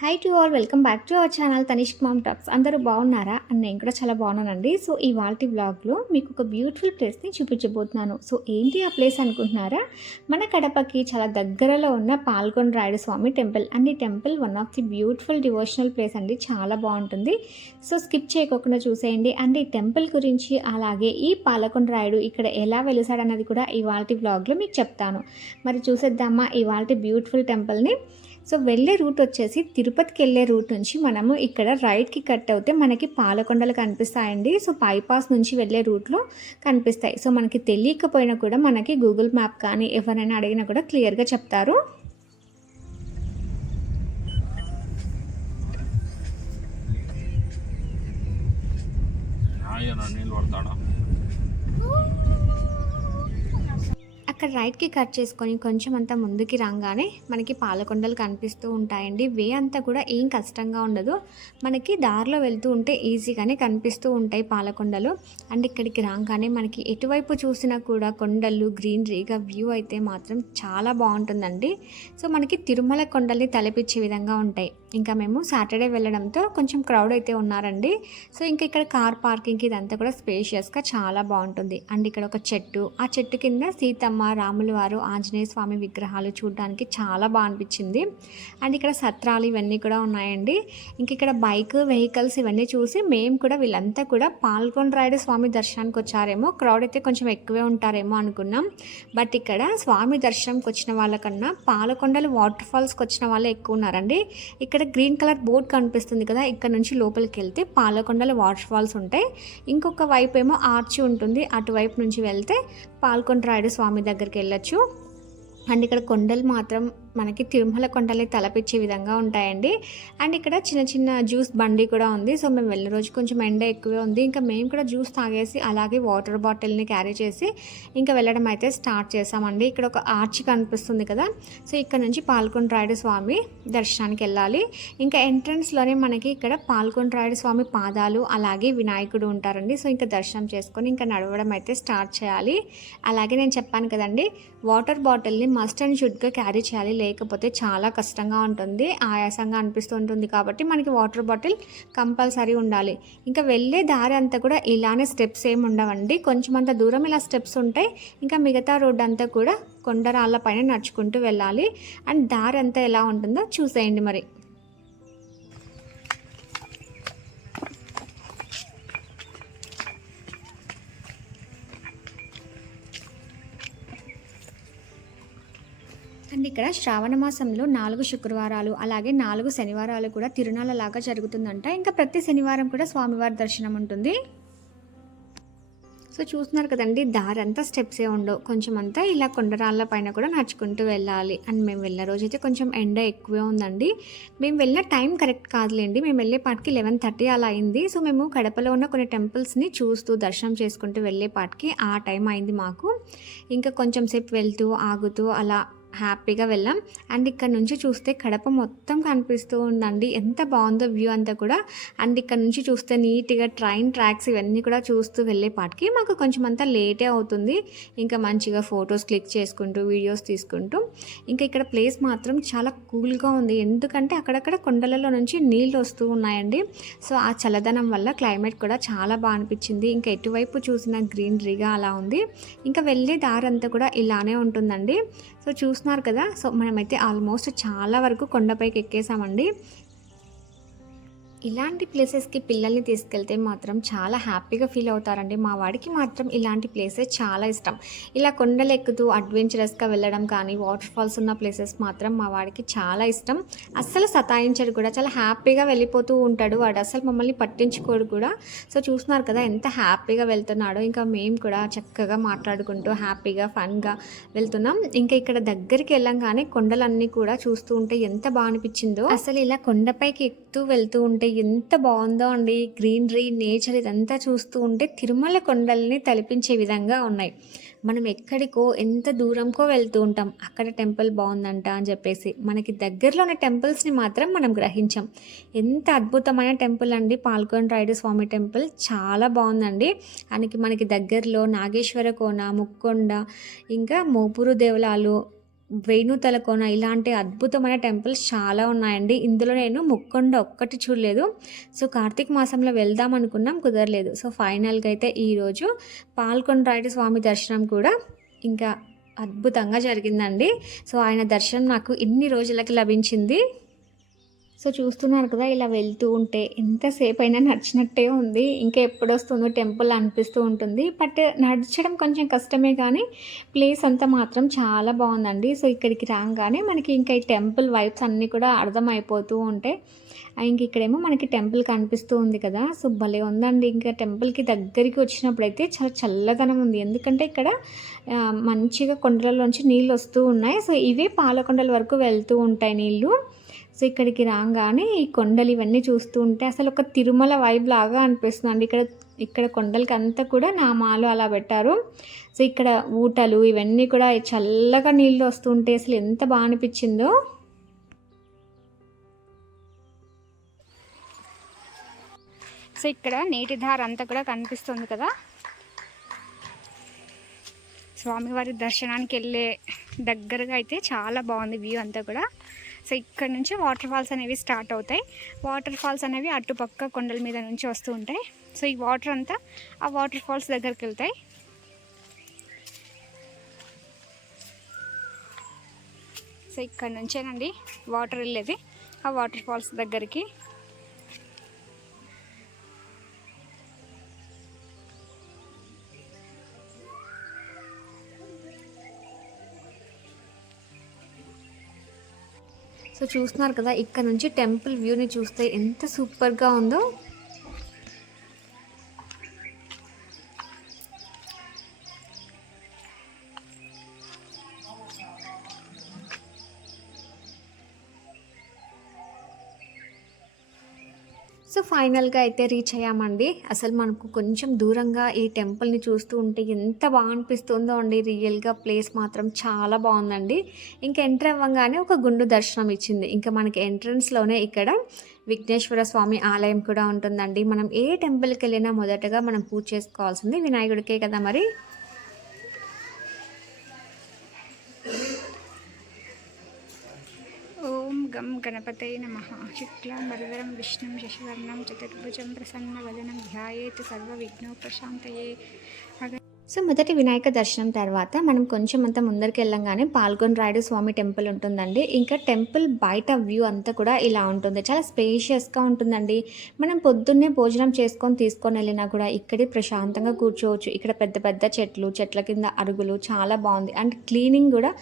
Hi to all welcome back to our channel Tanishk mom talks అందరూ బాగున్నారా? అని నేను కూడా చాలా బాగున్నానండి. సో ఈ వాల్టి బ్లాగ్లో మీకు ఒక బ్యూటిఫుల్ ప్లేస్ని చూపించబోతున్నాను. సో ఏంటి ఆ ప్లేస్ అనుకుంటున్నారా? మన కడపకి చాలా దగ్గరలో ఉన్న పాల్గొండ రాయుడు స్వామి టెంపుల్. అండ్ ఈ temple one of the beautiful devotional place అండి. చాలా బాగుంటుంది. సో స్కిప్ చేయకుండా చూసేయండి. అండ్ ఈ టెంపుల్ గురించి అలాగే ఈ పాలకొండ రాయుడు ఇక్కడ ఎలా వెలిసాడన్నది కూడా ఈ వాల్టి బ్లాగ్లో మీకు చెప్తాను. మరి చూసేద్దామా ఈ వాల్టి బ్యూటిఫుల్ టెంపుల్ని సో వెళ్ళే రూట్ వచ్చేసి తిరుపతికి వెళ్ళే రూట్ నుంచి మనము ఇక్కడ రైట్కి కట్ అవుతే మనకి పాలకొండలు కనిపిస్తాయండి. సో బైపాస్ నుంచి వెళ్ళే రూట్లో కనిపిస్తాయి. సో మనకి తెలియకపోయినా కూడా మనకి గూగుల్ మ్యాప్ కానీ ఎవరైనా అడిగినా కూడా క్లియర్గా చెప్తారు. ఆయన నీళ్ళు పడతాడా? అక్కడ రైట్కి కట్ చేసుకొని కొంచెం అంతా ముందుకి రాగానే మనకి పాలకొండలు కనిపిస్తూ ఉంటాయండి. వే అంతా కూడా ఏం కష్టంగా ఉండదు. మనకి దారిలో వెళ్తూ ఉంటే ఈజీగానే కనిపిస్తూ ఉంటాయి పాలకొండలు. అండ్ ఇక్కడికి రాగానే మనకి ఎటువైపు చూసినా కూడా కొండలు గ్రీనరీగా వ్యూ అయితే మాత్రం చాలా బాగుంటుందండి. సో మనకి తిరుమల కొండల్ని తలపించే విధంగా ఉంటాయి. ఇంకా మేము సాటర్డే వెళ్ళడంతో కొంచెం క్రౌడ్ అయితే ఉన్నారండి. సో ఇంకా ఇక్కడ కార్ పార్కింగ్కి ఇదంతా కూడా స్పేషియస్గా చాలా బాగుంటుంది. అండ్ ఇక్కడ ఒక చెట్టు. ఆ చెట్టు కింద సీతమ్మ రాములు వారు ఆంజనేయ స్వామి విగ్రహాలు చూడడానికి చాలా బాగా అనిపించింది. అండ్ ఇక్కడ సత్రాలు ఇవన్నీ కూడా ఉన్నాయండి. ఇంక ఇక్కడ బైక్ వెహికల్స్ ఇవన్నీ చూసి మేము కూడా వీళ్ళంతా కూడా పాల్గొండ రాయుడు స్వామి దర్శనానికి వచ్చారేమో. క్రౌడ్ అయితే కొంచెం ఎక్కువే ఉంటారేమో అనుకున్నాం. బట్ ఇక్కడ స్వామి దర్శనంకి వచ్చిన వాళ్ళకన్నా పాలకొండలు వాటర్ ఫాల్స్కి వచ్చిన వాళ్ళే ఎక్కువ ఉన్నారండి. ఇక్కడ ఇక్కడ గ్రీన్ కలర్ బోర్డ్ కనిపిస్తుంది కదా ఇక్కడ నుంచి లోపలికి వెళ్తే పాలకొండల వాటర్ ఫాల్స్ ఉంటాయి. ఇంకొక వైపు ఏమో ఆర్చి ఉంటుంది అటువైపు నుంచి వెళ్తే పాల్కొండ రాయుడు స్వామి దగ్గరికి వెళ్ళొచ్చు. అండ్ ఇక్కడ కొండలు మాత్రం మనకి తిరుమల కొండలే తలపించే విధంగా ఉంటాయండి. అండ్ ఇక్కడ చిన్న చిన్న జ్యూస్ బండి కూడా ఉంది. సో మేము వెళ్ళిన రోజు కొంచెం ఎండ ఎక్కువే ఉంది. ఇంకా మేము కూడా జ్యూస్ తాగేసి అలాగే వాటర్ బాటిల్ని క్యారీ చేసి ఇంకా వెళ్ళడం అయితే స్టార్ట్ చేసామండి ఇక్కడ ఒక ఆర్చి కనిపిస్తుంది కదా. సో ఇక్కడ నుంచి పాల్కొండ్రాయుడు స్వామి దర్శనానికి వెళ్ళాలి. ఇంకా ఎంట్రన్స్లోనే మనకి ఇక్కడ పాల్కొండ్రాయుడు స్వామి పాదాలు అలాగే వినాయకుడు ఉంటారండి. సో ఇంకా దర్శనం చేసుకొని ఇంకా నడవడం అయితే స్టార్ట్ చేయాలి. అలాగే నేను చెప్పాను కదండి వాటర్ బాటిల్ని మస్ట్ అండ్ షుడ్గా క్యారీ చేయాలి. లేకపోతే చాలా కష్టంగా ఉంటుంది ఆయాసంగా అనిపిస్తుంటుంది కాబట్టి మనకి వాటర్ బాటిల్ కంపల్సరీ ఉండాలి. ఇంకా వెళ్ళే దారి అంతా కూడా ఇలానే స్టెప్స్ ఏమి ఉండవండి. కొంచెం అంత దూరం ఇలా స్టెప్స్ ఉంటాయి ఇంకా మిగతా రోడ్ అంతా కూడా కొండరాళ్ళ పైన నడుచుకుంటూ వెళ్ళాలి. అండ్ దారి అంతా ఎలా ఉంటుందో చూసేయండి మరి. ఇక్కడ శ్రావణ మాసంలో నాలుగు శుక్రవారాలు అలాగే నాలుగు శనివారాలు కూడా తిరునాళ్ళ లాగా జరుగుతుందంట. ఇంకా ప్రతి శనివారం కూడా స్వామివారి దర్శనం ఉంటుంది. సో చూస్తున్నారు కదండి దారి అంతా స్టెప్సే ఉండవు. కొంచెం అంతా ఇలా కొండరాళ్ళ పైన కూడా నడుచుకుంటూ వెళ్ళాలి. అండ్ మేము వెళ్ళిన రోజైతే కొంచెం ఎండ ఎక్కువే ఉందండి. మేము వెళ్ళిన టైం కరెక్ట్ కాదులేండి. మేము వెళ్ళే పాటికి లెవెన్ థర్టీ అలా అయింది. సో మేము కడపలో ఉన్న కొన్ని టెంపుల్స్ని చూస్తూ దర్శనం చేసుకుంటూ వెళ్ళే పాటికి ఆ టైం అయింది మాకు. ఇంకా కొంచెం సేపు వెళ్తూ ఆగుతూ అలా హ్యాపీగా వెళ్ళాం. అండ్ ఇక్కడ నుంచి చూస్తే కడప మొత్తం కనిపిస్తూ ఉందండి. ఎంత బాగుందో వ్యూ అంతా కూడా. అండ్ ఇక్కడ నుంచి చూస్తే నీట్గా ట్రైన్ ట్రాక్స్ ఇవన్నీ కూడా చూస్తూ వెళ్ళే పాటికి మాకు కొంచెం అంతా లేటే అవుతుంది. ఇంకా మంచిగా ఫొటోస్ క్లిక్ చేసుకుంటూ వీడియోస్ తీసుకుంటూ. ఇంకా ఇక్కడ ప్లేస్ మాత్రం చాలా కూల్గా ఉంది. ఎందుకంటే అక్కడక్కడ కొండలలో నుంచి నీళ్ళు వస్తూ ఉన్నాయండి. సో ఆ చల్లదనం వల్ల క్లైమేట్ కూడా చాలా బాగా అనిపించింది. ఇంకా ఎటువైపు చూసిన గ్రీనరీగా అలా ఉంది. ఇంకా వెళ్ళే దారి అంతా కూడా ఇలానే ఉంటుందండి. సో చూస్తున్నారు కదా. సో మనమైతే ఆల్మోస్ట్ చాలా వరకు కొండపైకి ఎక్కేసామండి. ఇలాంటి ప్లేసెస్కి పిల్లల్ని తీసుకెళ్తే మాత్రం చాలా హ్యాపీగా ఫీల్ అవుతారండి. మా వాడికి మాత్రం ఇలాంటి ప్లేసెస్ చాలా ఇష్టం. ఇలా కొండలు ఎక్కుతూ అడ్వెంచరస్గా వెళ్ళడం కానీ వాటర్ ఫాల్స్ ఉన్న ప్లేసెస్ మాత్రం మా వాడికి చాలా ఇష్టం. అస్సలు సతాయించడు కూడా. చాలా హ్యాపీగా వెళ్ళిపోతూ ఉంటాడు వాడు. అసలు మమ్మల్ని పట్టించుకోడు కూడా. సో చూస్తున్నారు కదా ఎంత హ్యాపీగా వెళ్తున్నాడో. ఇంకా మేము కూడా చక్కగా మాట్లాడుకుంటూ హ్యాపీగా ఫన్గా వెళ్తున్నాం. ఇంకా ఇక్కడ దగ్గరికి వెళ్ళంగానే కొండలన్నీ కూడా చూస్తూ ఉంటే ఎంత బాగా అనిపించిందో. అసలు ఇలా కొండపైకి ఎక్కుతూ వెళ్తూ ఉంటే ఎంత బాగుందో అండి. గ్రీనరీ నేచర్ ఇదంతా చూస్తూ ఉంటే తిరుమల కొండల్ని తలపించే విధంగా ఉన్నాయి. మనం ఎక్కడికో ఎంత దూరంకో వెళ్తూ ఉంటాం. అక్కడ టెంపుల్ బాగుందంట అని చెప్పేసి. మనకి దగ్గరలో ఉన్న టెంపుల్స్ని మాత్రం మనం గ్రహించాం. ఎంత అద్భుతమైన టెంపుల్ అండి. పాల్గొండ రాయుడు స్వామి టెంపుల్ చాలా బాగుందండి. మనకి మనకి దగ్గరలో నాగేశ్వర కోన ముక్కొండ ఇంకా మోపురు దేవలాలు వేణుతలకోన ఇలాంటి అద్భుతమైన టెంపుల్స్ చాలా ఉన్నాయండి. ఇందులో నేను ముక్కొండ ఒక్కటి చూడలేదు. సో కార్తీక మాసంలో వెళ్దాం అనుకున్నాం కుదరలేదు. సో ఫైనల్గా అయితే ఈరోజు పాల్కొండరాయుడు స్వామి దర్శనం కూడా ఇంకా అద్భుతంగా జరిగిందండి. సో ఆయన దర్శనం నాకు ఇన్ని రోజులకి లభించింది. సో చూస్తున్నారు కదా ఇలా వెళ్తూ ఉంటే ఎంతసేపు అయినా నడిచినట్టే ఉంది. ఇంకా ఎప్పుడు వస్తుందో టెంపుల్ అనిపిస్తూ ఉంటుంది. బట్ నడిచడం కొంచెం కష్టమే కానీ ప్లేస్ అంతా మాత్రం చాలా బాగుందండి. సో ఇక్కడికి రాగానే మనకి ఇంకా ఈ టెంపుల్ వైబ్స్ అన్నీ కూడా అర్థమైపోతూ ఉంటాయి ఇంక ఇక్కడేమో మనకి టెంపుల్ కనిపిస్తూ ఉంది కదా. సో భలే ఉందండి. ఇంకా టెంపుల్కి దగ్గరికి వచ్చినప్పుడు అయితే చాలా చల్లదనం ఉంది. ఎందుకంటే ఇక్కడ మంచిగా కొండలలోంచి నీళ్ళు వస్తూ ఉన్నాయి. సో ఇవే పాలకొండల వరకు వెళ్తూ ఉంటాయి నీళ్ళు. సో ఇక్కడికి రాగానే ఈ కొండలు ఇవన్నీ చూస్తూ ఉంటే అసలు ఒక తిరుమల వైబ్ లాగా అనిపిస్తుంది అండి ఇక్కడ ఇక్కడ కొండలకి అంతా కూడా నామాలు అలా పెట్టారు. సో ఇక్కడ ఊటలు ఇవన్నీ కూడా చల్లగా నీళ్ళు వస్తుంటే అసలు ఎంత బాగా అనిపించిందో. సో ఇక్కడ నీటి ధార అంతా కూడా కనిపిస్తుంది కదా. స్వామివారి దర్శనానికి వెళ్ళే దగ్గరగా అయితే చాలా బాగుంది వ్యూ అంతా కూడా. సో ఇక్కడ నుంచి వాటర్ ఫాల్స్ అనేవి స్టార్ట్ అవుతాయి. వాటర్ ఫాల్స్ అనేవి అటుపక్క కొండల మీద నుంచి వస్తూ ఉంటాయి. సో ఈ వాటర్ అంతా ఆ వాటర్ ఫాల్స్ దగ్గరికి వెళ్తాయి. సో ఇక్కడ నుంచేనండి వాటర్ వెళ్ళేది. ఆ వాటర్ ఫాల్స్ దగ్గరికి సో చూస్తున్నారు కదా ఇక్కడ నుంచి టెంపుల్ వ్యూని చూస్తే ఎంత సూపర్గా ఉందో. ఫైనల్గా అయితే రీచ్ అయ్యామండి. అసలు మనకు కొంచెం దూరంగా ఈ టెంపుల్ని చూస్తూ ఉంటే ఎంత బాగా అనిపిస్తుందో అండి. రియల్గా ప్లేస్ మాత్రం చాలా బాగుందండి. ఇంకా ఎంటర్ అవ్వగానే ఒక గుండు దర్శనం ఇచ్చింది. ఇంకా మనకి ఎంట్రన్స్లోనే ఇక్కడ విఘ్నేశ్వర స్వామి ఆలయం కూడా ఉంటుందండి. మనం ఏ టెంపుల్కి వెళ్ళినా మొదటగా మనం పూజ చేసుకోవాల్సింది వినాయకుడికే కదా మరి ఓం గం గణపతే నమ. శుక్లాం వరదరం విష్ణుం శశివర్ణం చతుర్భుజం ప్రసన్నవదనం ధ్యాయేత్ సర్వ విఘ్నోపశాంతయే సో మొదటి వినాయక దర్శనం తర్వాత మనం కొంచెం అంతా ముందరికి వెళ్ళంగానే పాల్గొన రాయుడు స్వామి టెంపుల్ ఉంటుందండి. ఇంకా టెంపుల్ బయట వ్యూ అంతా కూడా ఇలా ఉంటుంది. చాలా స్పేషియస్గా ఉంటుందండి. మనం పొద్దున్నే భోజనం చేసుకొని తీసుకొని వెళ్ళినా కూడా ఇక్కడే ప్రశాంతంగా కూర్చోవచ్చు. ఇక్కడ పెద్ద పెద్ద చెట్లు చెట్ల కింద అరుగులు చాలా బాగుంది. అండ్ క్లీనింగ్ కూడా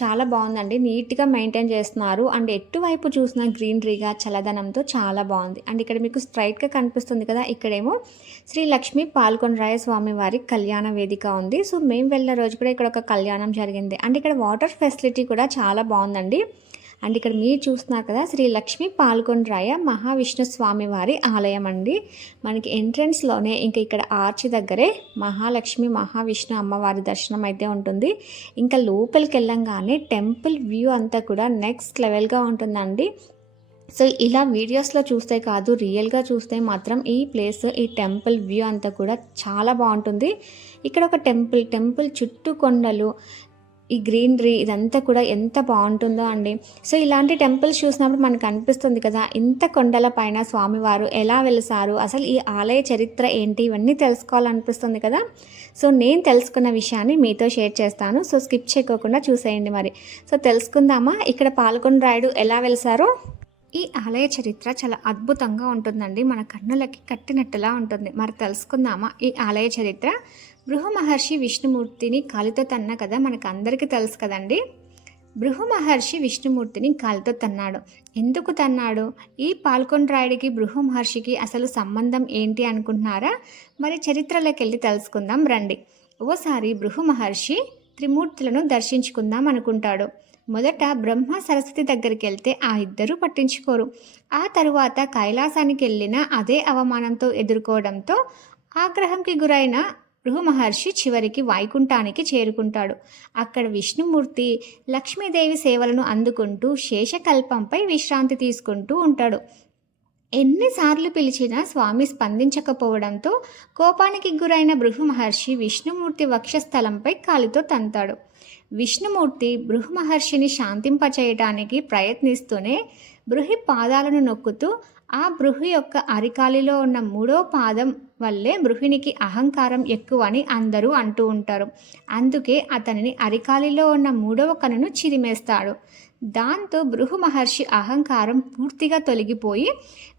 చాలా బాగుందండి. నీట్గా మెయింటైన్ చేస్తున్నారు. అండ్ ఎటువైపు చూసిన గ్రీనరీగా చల్లదనంతో చాలా బాగుంది. అండ్ ఇక్కడ మీకు స్ట్రైట్గా కనిపిస్తుంది కదా ఇక్కడేమో శ్రీ లక్ష్మీ పాల్గొనరాయ స్వామి వారి కళ్యాణ వేదిక ఉంది. సో మేము వెళ్ళిన రోజు కూడా ఇక్కడ ఒక కళ్యాణం జరిగింది. అండ్ ఇక్కడ వాటర్ ఫెసిలిటీ కూడా చాలా బాగుందండి. అండ్ ఇక్కడ మీరు చూస్తున్నారు కదా శ్రీ లక్ష్మి పాల్గొండ్రాయ మహావిష్ణు స్వామి వారి ఆలయం అండి. మనకి ఎంట్రన్స్లోనే ఇంకా ఇక్కడ ఆర్చి దగ్గరే మహాలక్ష్మి మహావిష్ణు అమ్మవారి దర్శనం అయితే ఉంటుంది. ఇంకా లోపలికి వెళ్ళంగానే టెంపుల్ వ్యూ అంతా కూడా నెక్స్ట్ లెవెల్గా ఉంటుందండి. సో ఇలా వీడియోస్లో చూస్తే కాదు రియల్గా చూస్తే మాత్రం ఈ ప్లేస్ ఈ టెంపుల్ వ్యూ అంతా కూడా చాలా బాగుంటుంది. ఇక్కడ ఒక టెంపుల్ టెంపుల్ చుట్టూ కొండలు ఈ గ్రీనరీ ఇదంతా కూడా ఎంత బాగుంటుందో అండి. సో ఇలాంటి టెంపుల్స్ చూసినప్పుడు మనకు అనిపిస్తుంది కదా ఇంత కొండల పైన స్వామివారు ఎలా వెలిసారు అసలు ఈ ఆలయ చరిత్ర ఏంటి ఇవన్నీ తెలుసుకోవాలనిపిస్తుంది కదా. సో నేను తెలుసుకున్న విషయాన్ని మీతో షేర్ చేస్తాను. సో స్కిప్ చేయకోకుండా చూసేయండి మరి. సో తెలుసుకుందామా ఇక్కడ పాల్గొన రాయుడు ఎలా వెలిసారో. ఈ ఆలయ చరిత్ర చాలా అద్భుతంగా ఉంటుందండి. మన కన్నులకి కట్టినట్టులా ఉంటుంది. మరి తెలుసుకుందామా ఈ ఆలయ చరిత్ర. బృహ మహర్షి విష్ణుమూర్తిని కాలితో తన్న కదా మనకు అందరికీ తెలుసు కదండి. బృహ మహర్షి విష్ణుమూర్తిని కాలితో తన్నాడు ఎందుకు తన్నాడు? ఈ పాల్కొండ్రాయుడికి బృహ మహర్షికి అసలు సంబంధం ఏంటి అనుకుంటున్నారా? మరి చరిత్రలోకి వెళ్ళి తెలుసుకుందాం రండి. ఓసారి బృహ మహర్షి త్రిమూర్తులను దర్శించుకుందాం అనుకుంటాడు. మొదట బ్రహ్మ సరస్వతి దగ్గరికి వెళ్తే ఆ ఇద్దరూ పట్టించుకోరు. ఆ తరువాత కైలాసానికి వెళ్ళిన అదే అవమానంతో ఎదుర్కోవడంతో ఆగ్రహంకి గురైన భృగుమహర్షి చివరికి వైకుంఠానికి చేరుకుంటాడు. అక్కడ విష్ణుమూర్తి లక్ష్మీదేవి సేవలను అందుకుంటూ శేషకల్పంపై విశ్రాంతి తీసుకుంటూ ఉంటాడు. ఎన్నిసార్లు పిలిచినా స్వామి స్పందించకపోవడంతో కోపానికి గురైన భృహు మహర్షి విష్ణుమూర్తి వక్షస్థలంపై కాలితో తంతాడు. విష్ణుమూర్తి బృహమహర్షిని శాంతింపచేయటానికి ప్రయత్నిస్తూనే బృహి పాదాలను నొక్కుతూ ఆ బృహి యొక్క అరికాలిలో ఉన్న మూడో పాదం వల్లే బృహినికి అహంకారం ఎక్కువ అని అందరూ అంటూ ఉంటారు. అందుకే అతనిని అరికాలిలో ఉన్న మూడవ కనును చిరిమేస్తాడు. దాంతో బృహు మహర్షి అహంకారం పూర్తిగా తొలగిపోయి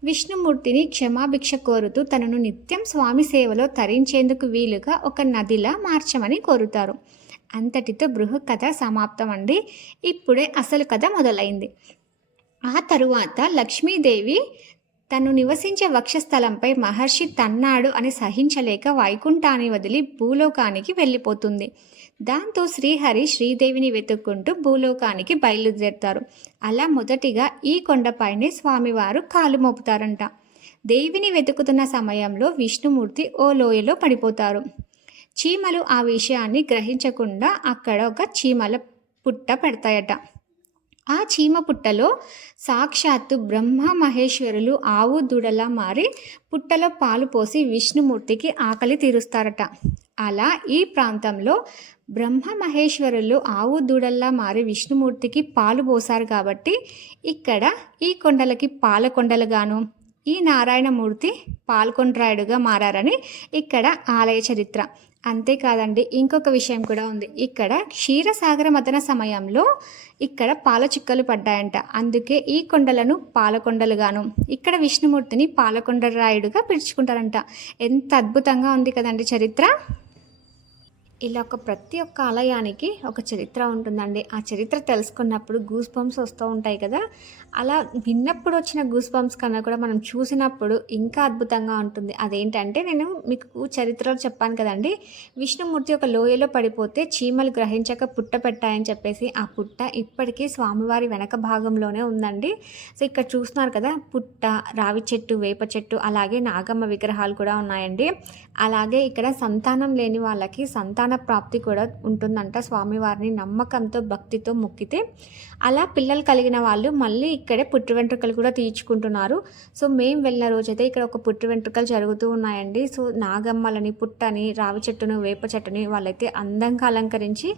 విష్ణుమూర్తిని క్షమాభిక్ష కోరుతూ తనను నిత్యం స్వామి సేవలో తరించేందుకు వీలుగా ఒక నదిలా మార్చమని కోరుతారు. అంతటితో బృహ కథ సమాప్తం అండి ఇప్పుడే అసలు కథ మొదలైంది. ఆ తరువాత లక్ష్మీదేవి తను నివసించే వక్షస్థలంపై మహర్షి తన్నాడు అని సహించలేక వైకుంఠాన్ని వదిలి భూలోకానికి వెళ్ళిపోతుంది. దాంతో శ్రీహరి శ్రీదేవిని వెతుక్కుంటూ భూలోకానికి బయలుదేరుతారు. అలా మొదటిగా ఈ కొండపైనే స్వామివారు కాలు మోపుతారంట. దేవిని వెతుకుతున్న సమయంలో విష్ణుమూర్తి ఓ లోయలో పడిపోతారు. చీమలు ఆ విషయాన్ని గ్రహించకుండా అక్కడ ఒక చీమల పుట్ట పెడతాయట. ఆ చీమ పుట్టలో సాక్షాత్తు బ్రహ్మ మహేశ్వరులు ఆవు దూడలా మారి పుట్టలో పాలు పోసి విష్ణుమూర్తికి ఆకలి తీరుస్తారట. అలా ఈ ప్రాంతంలో బ్రహ్మ మహేశ్వరులు ఆవు దూడల్లా మారి విష్ణుమూర్తికి పాలు పోసారు కాబట్టి ఇక్కడ ఈ కొండలకి పాలకొండలుగాను ఈ నారాయణమూర్తి పాల్కొండ్రాయుడుగా మారారని ఇక్కడ ఆలయ చరిత్ర. అంతేకాదండి ఇంకొక విషయం కూడా ఉంది. ఇక్కడ క్షీరసాగర మదన సమయంలో ఇక్కడ పాల చుక్కలు పడ్డాయంట. అందుకే ఈ కొండలను పాలకొండలుగాను ఇక్కడ విష్ణుమూర్తిని పాలకొండ రాయుడుగా పిలుచుకుంటారంట. ఎంత అద్భుతంగా ఉంది కదండి చరిత్ర! ఇలా ఒక ప్రతి ఒక్క ఆలయానికి ఒక చరిత్ర ఉంటుందండి. ఆ చరిత్ర తెలుసుకున్నప్పుడు గూస్ బంప్స్ వస్తూ ఉంటాయి కదా? అలా విన్నప్పుడు వచ్చిన గూస్ బంప్స్ కన్నా కూడా మనం చూసినప్పుడు ఇంకా అద్భుతంగా ఉంటుంది. అదేంటంటే నేను మీకు చరిత్రలో చెప్పాను కదండి. విష్ణుమూర్తి ఒక లోయలో పడిపోతే చీమలు గ్రహించక పుట్ట పెట్టాయని చెప్పేసి ఆ పుట్ట ఇప్పటికీ స్వామివారి వెనక భాగంలోనే ఉందండి. సో ఇక్కడ చూస్తున్నారు కదా పుట్ట రావి చెట్టు వేప చెట్టు అలాగే నాగమ్మ విగ్రహాలు కూడా ఉన్నాయండి. అలాగే ఇక్కడ సంతానం లేని వాళ్ళకి సంతాన ప్రాప్తి కూడా ఉంటుందంట స్వామివారిని నమ్మకంతో భక్తితో మొక్కితే. అలా పిల్లలు కలిగిన వాళ్ళు మళ్ళీ ఇక్కడే పుట్టు వెంట్రుకలు కూడా తీర్చుకుంటున్నారు. సో మేము వెళ్ళిన రోజైతే ఇక్కడ ఒక పుట్టు వెంట్రుకలు జరుగుతూ ఉన్నాయండి. సో నాగమ్మలని పుట్టని రావి చెట్టును వేప చెట్టుని వాళ్ళైతే అందంగా అలంకరించి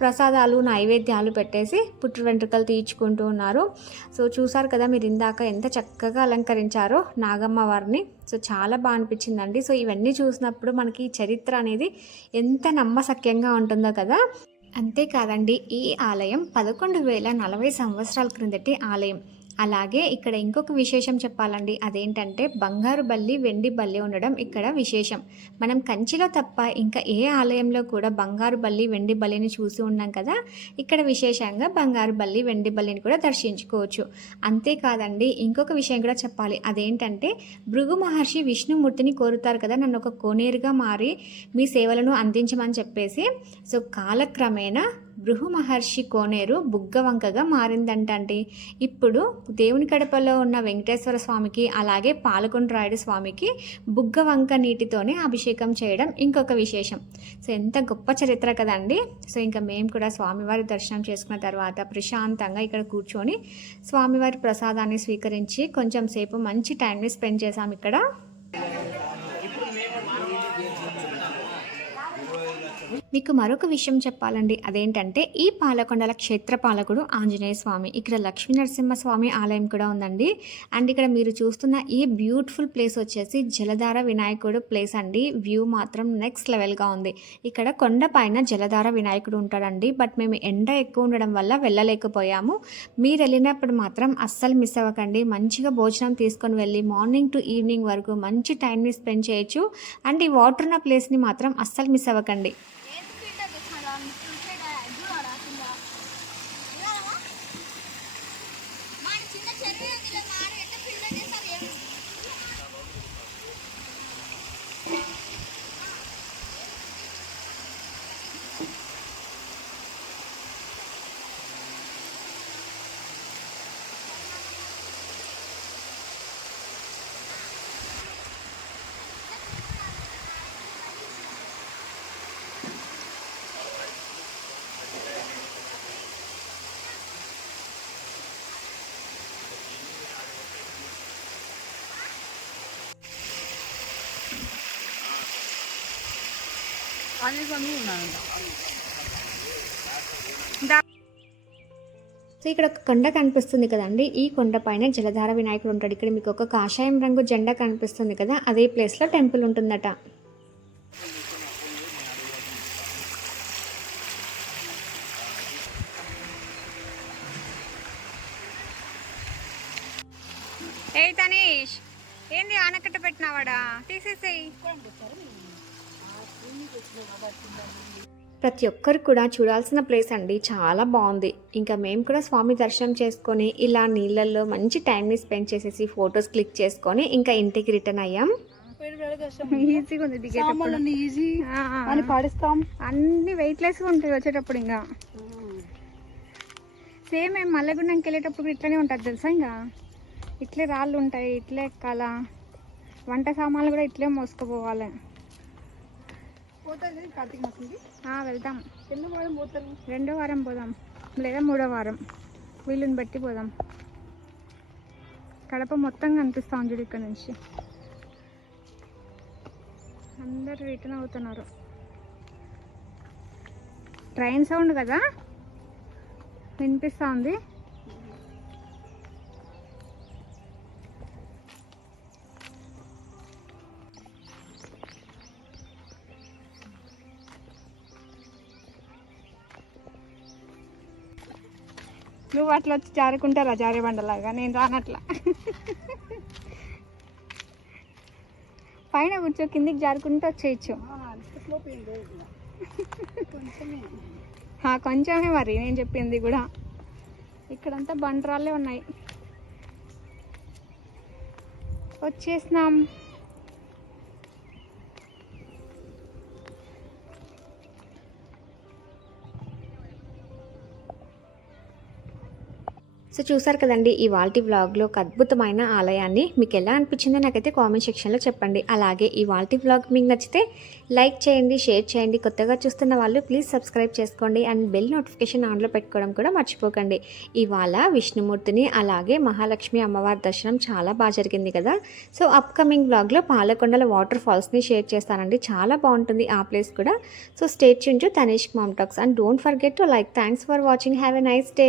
ప్రసాదాలు నైవేద్యాలు పెట్టేసి పుట్టు వెంట్రుకలు తీర్చుకుంటూ ఉన్నారు. సో చూసారు కదా మీరు ఇందాక ఎంత చక్కగా అలంకరించారో నాగమ్మ వారిని. సో చాలా బాగా అనిపించిందండి. సో ఇవన్నీ చూసినప్పుడు మనకి ఈ చరిత్ర అనేది ఎంత నమ్మసక్యంగా ఉంటుందో కదా. అంతేకాదండి ఈ ఆలయం పదకొండు వేల నలభై సంవత్సరాల క్రిందటి ఆలయం. అలాగే ఇక్కడ ఇంకొక విశేషం చెప్పాలండి. అదేంటంటే బంగారు బల్లి వెండి బల్లి ఉండడం ఇక్కడ విశేషం. మనం కంచిలో తప్ప ఇంకా ఏ ఆలయంలో కూడా బంగారు బల్లి వెండి బల్లిని చూసి ఉన్నాం కదా? ఇక్కడ విశేషంగా బంగారు బల్లి వెండి బల్లిని కూడా దర్శించుకోవచ్చు. అంతేకాదండి ఇంకొక విషయం కూడా చెప్పాలి. అదేంటంటే భృగు మహర్షి విష్ణుమూర్తిని కోరుతారు కదా? నన్ను ఒక కోనేరుగా మారి మీ సేవలను అందించమని చెప్పేసి. సో కాలక్రమేణా భృహు మహర్షి కోనేరు బుగ్గవంకగా మారిందంటండి. ఇప్పుడు దేవుని కడపలో ఉన్న వెంకటేశ్వర స్వామికి అలాగే పాలకొండరాయుడు స్వామికి బుగ్గవంక నీటితోనే అభిషేకం చేయడం ఇంకొక విశేషం. సో ఎంత గొప్ప చరిత్ర కదండి. సో ఇంకా మేము కూడా స్వామివారి దర్శనం చేసుకున్న తర్వాత ప్రశాంతంగా ఇక్కడ కూర్చొని స్వామివారి ప్రసాదాన్ని స్వీకరించి కొంచెం సేపు మంచి టైంని స్పెండ్ చేసాం ఇక్కడ. మీకు మరొక విషయం చెప్పాలండి. అదేంటంటే ఈ పాలకొండల క్షేత్ర పాలకుడు ఆంజనేయ స్వామి. ఇక్కడ లక్ష్మీ నరసింహస్వామి ఆలయం కూడా ఉందండి. అండ్ ఇక్కడ మీరు చూస్తున్న ఈ బ్యూటిఫుల్ ప్లేస్ వచ్చేసి జలధార వినాయకుడు ప్లేస్ అండి. వ్యూ మాత్రం నెక్స్ట్ లెవెల్గా ఉంది. ఇక్కడ కొండ పైన జలధార వినాయకుడు ఉంటాడండి. బట్ మేము ఎండ ఎక్కువ ఉండడం వల్ల వెళ్ళలేకపోయాము. మీరు వెళ్ళినప్పుడు మాత్రం అస్సలు మిస్ అవ్వకండి. మంచిగా భోజనం తీసుకొని వెళ్ళి మార్నింగ్ టు ఈవినింగ్ వరకు మంచి టైంని స్పెండ్ చేయొచ్చు. అండ్ ఈ వాటర్ ఉన్న ప్లేస్ని మాత్రం అస్సలు మిస్ అవ్వకండి. స్వామి సో ఇక్కడ ఒక కొండ కనిపిస్తుంది కదండి. ఈ కొండ పైన జలధార వినాయకుడు ఉంటాడు. ఇక్కడ మీకు ఒక కాషాయం రంగు జెండా కనిపిస్తుంది కదా. అదే ప్లేస్లో టెంపుల్ ఉంటుందట. ఏ తనీష్ ఏంది ఆనకట్ట పెట్టినావాడా? తీసేసేయి. ప్రతి ఒక్కరు కూడా చూడాల్సిన ప్లేస్ అండి. చాలా బాగుంది. ఇంకా మేము కూడా స్వామి దర్శనం చేసుకొని ఇలా నీళ్ళల్లో మంచి టైంని స్పెండ్ చేసేసి ఫొటోస్ క్లిక్ చేసుకొని ఇంకా ఇంటికి రిటర్న్ అయ్యాం. ఈజీగా ఉంది దిగేటప్పుడు ఈజీ ఆ, అని పాడిస్తాం. అన్ని వెయిట్లెస్గా ఉంటాయి వచ్చేటప్పుడు ఇంకా. సేమ్ మేము మల్లగుండంకి వెళ్ళేటప్పుడు ఇట్లనే ఉంటుంది తెలుసా ఇంకా? ఇట్లే రాళ్ళు ఉంటాయి ఇట్లే ఎక్కాల వంట సామాన్లు కూడా ఇట్లే మోసుకుపోవాలి. పోతుంది కార్తీక మాసంకి? ఆ, వెళ్తాం ఎన్ని వారం పోతారు? రెండో వారం పోదాం. లేదా మూడో వారం. వీళ్ళని బట్టి పోదాం. కడప మొత్తం కనిపిస్తాం చూడు ఇక్కడ నుంచి. అందరు రిటర్న్ అవుతున్నారు. ట్రైన్ సౌండ్ కదా? వినిపిస్తూ ఉంది నువ్వు అట్లా వచ్చి జారుకుంటారా జారే బండలాగా నేను రానట్లా. పైన కూర్చో కిందికి జారుకుంటూ వచ్చేయచ్చు. కొంచెమే మరి నేను చెప్పింది కూడా. ఇక్కడంతా బండరాళ్ళే ఉన్నాయి. వచ్చేసినాం. సో చూసారు కదండి ఈ వాల్టి వ్లాగ్లో ఒక అద్భుతమైన ఆలయాన్ని మీకు ఎలా అనిపించిందో నాకైతే కామెంట్ సెక్షన్లో చెప్పండి. అలాగే ఈ వాల్టి వ్లాగ్ మీకు నచ్చితే లైక్ చేయండి షేర్ చేయండి. కొత్తగా చూస్తున్న వాళ్ళు ప్లీజ్ సబ్స్క్రైబ్ చేసుకోండి. అండ్ బెల్ నోటిఫికేషన్ ఆన్లో పెట్టుకోవడం కూడా మర్చిపోకండి. ఇవాళ విష్ణుమూర్తిని అలాగే మహాలక్ష్మి అమ్మవారి దర్శనం చాలా బాగా జరిగింది కదా. సో అప్కమింగ్ వ్లాగ్లో పాలకొండల వాటర్ ఫాల్స్ని షేర్ చేస్తానండి. చాలా బాగుంటుంది ఆ ప్లేస్ కూడా. So stay చుంచు Tanishk mom talks. And don't forget to like. Thanks for watching. Have a nice day.